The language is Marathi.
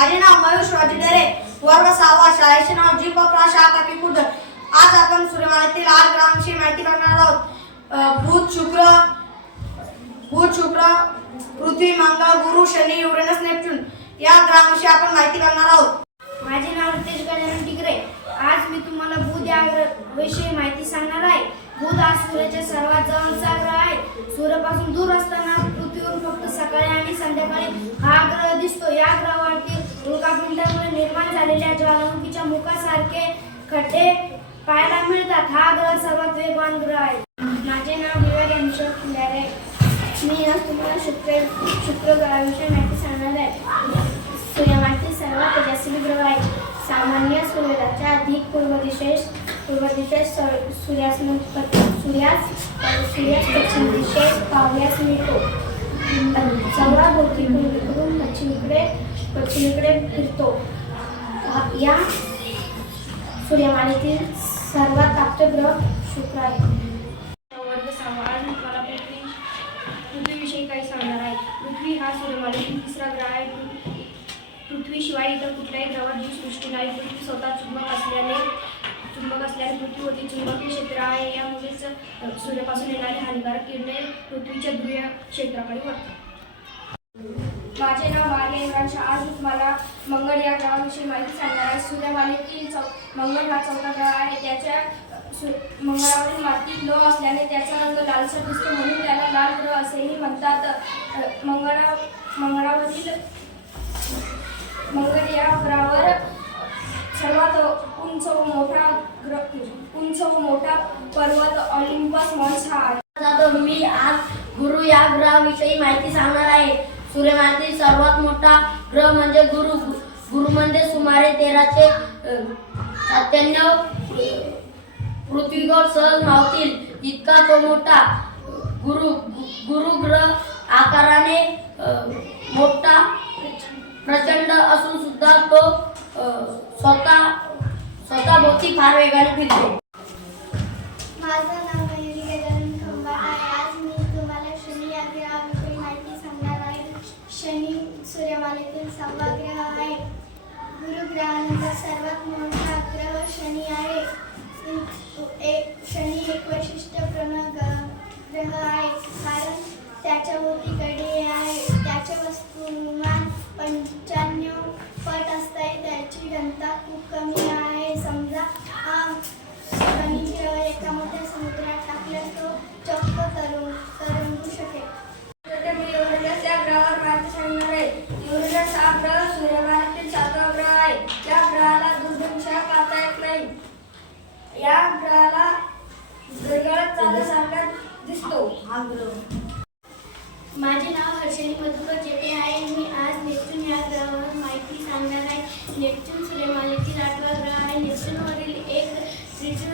माझे नाव मयूर राजे डरे वर्ग सहावा शाळेचे नाव जीप पप्रा शाखा आज आपण सूर्यमालेतील आठ ग्रहांची माहिती करणार आहोत. भूत बुध शुक्र बुध शुक्र पृथ्वी मंगळ गुरु शनी युरेनस नेपच्यून या ग्रहांविषयी आपण माहिती करणार आहोत. माझे नाव रितेश गजानन टिकरे आज मी तुम्हाला बुध या ग्रह- विषयी माहिती सांगणार आहे. बुध हा सूर्याच्या सर्वात जवळचा ग्रह आहे. सूर्यापासून दूर असताना पृथ्वीवर फक्त सकाळी आणि संध्याकाळी हा ग्रह दिसतो. या ग्रहावर झालेल्या ज्वालामुखीच्या मुखासारखे खड्डे पाहायला मिळतात हा ग्रह सर्वात वेगवान ग्रह आहे माझे नाव विवेक अंशोक फुलारे मी आज तुम्हाला शुक्र शुक्र ग्रहाविषयी माहिती सांगणार आहे सूर्यमालेतील सर्वात तेजस्वी ग्रह आहे सामान्य सूर्याच्या अधिक पूर्व दिशेस पूर्व दिशेस सूर्यास सूर्यास सूर्यास पश्चिम दिशेस पावल्यास मिळतो सव्वा भोवती पूर्वीकडून पश्चिमीकडे पश्चिमीकडे फिरतो या सूर्यमालेतील सर्वात तापते ग्रह शुक्र आहे. वर्ग सहावा आज मी तुम्हाला पृथ्वी पृथ्वीविषयी काही सांगणार आहे. पृथ्वी हा सूर्यमालेतील तिसरा ग्रह आहे. पृथ्वीशिवाय इतर कुठल्याही ग्रहावर जीवसृष्टी नाही. पृथ्वी स्वतः चुंबक असल्याने चुंबक असल्याने पृथ्वीवरती चुंबकीय क्षेत्र आहे. यामुळेच सूर्यापासून येणारी हानिकारक किरणे पृथ्वीच्या ध्रुवीय क्षेत्राकडे वळतात. माझे नाव मारिया इम्रान शाह आज तुम्हाला मंगळ या ग्रहाविषयी माहिती सांगणार आहे. सूर्यमालेतील चौ मंगळ हा चौथा ग्रह आहे. त्याच्या सु- मंगळावरील माती लो असल्याने त्याचा रंग लालसर दिसतो म्हणून त्याला लाल ग्रह असेही म्हणतात. मंगळा मंगळावरील मंगळ या ग्रहावर सर्वात उंच व मोठा ग्रह उंच व मोठा पर्वत ऑलिम्पस मॉन्स हा आहे. मी आज गुरु या ग्रहाविषयी माहिती सांगणार आहे. सूर्यमालेतील सर्वात मोठा ग्रह म्हणजे गुरु. गुरु म्हणजे सुमारे तेराशे सत्त्याण्णव पृथ्वीवर सहज मावतील इतका तो मोठा गुरु गुरु ग्रह आकाराने मोठा प्रचंड असून सुद्धा तो स्वतः स्वतः भोवती फार वेगाने फिरतो. सहावा ग्रह आहे. गुरु सर्वात मोठा ग्रह शनी आहे. एक शनी एक वैशिष्ट्यपूर्ण ग्रह आहे. कारण त्याच्या भोवती आहे. त्याचे वस्तुमान पंच्याण्णव पट असते त्याची घनता खूप कमी आहे. समजा हा शनी ग्रह एका मोठ्या समुद्रात टाकल्यास तो चक्क तरंग तरंगू शकेल तर मी युरेनस या ग्रहावर माहिती सांगणार आहे युरेनस हा ग्रह सूर्यमालेतील सातवा ग्रह आहे या ग्रहाला दूरदर्शा पाहता येत नाही या ग्रहाला गडगडत चालल्यासारखा दिसतो. हा ग्रह. माझे नाव हर्षणी मधुकर जेटे आहे. मी आज नेपच्यून या ग्रहावर माहिती सांगणार आहे. नेपच्यून सूर्यमालेतील आठवा ग्रह आहे. नेपच्यूनवरील एक त्रिज्यू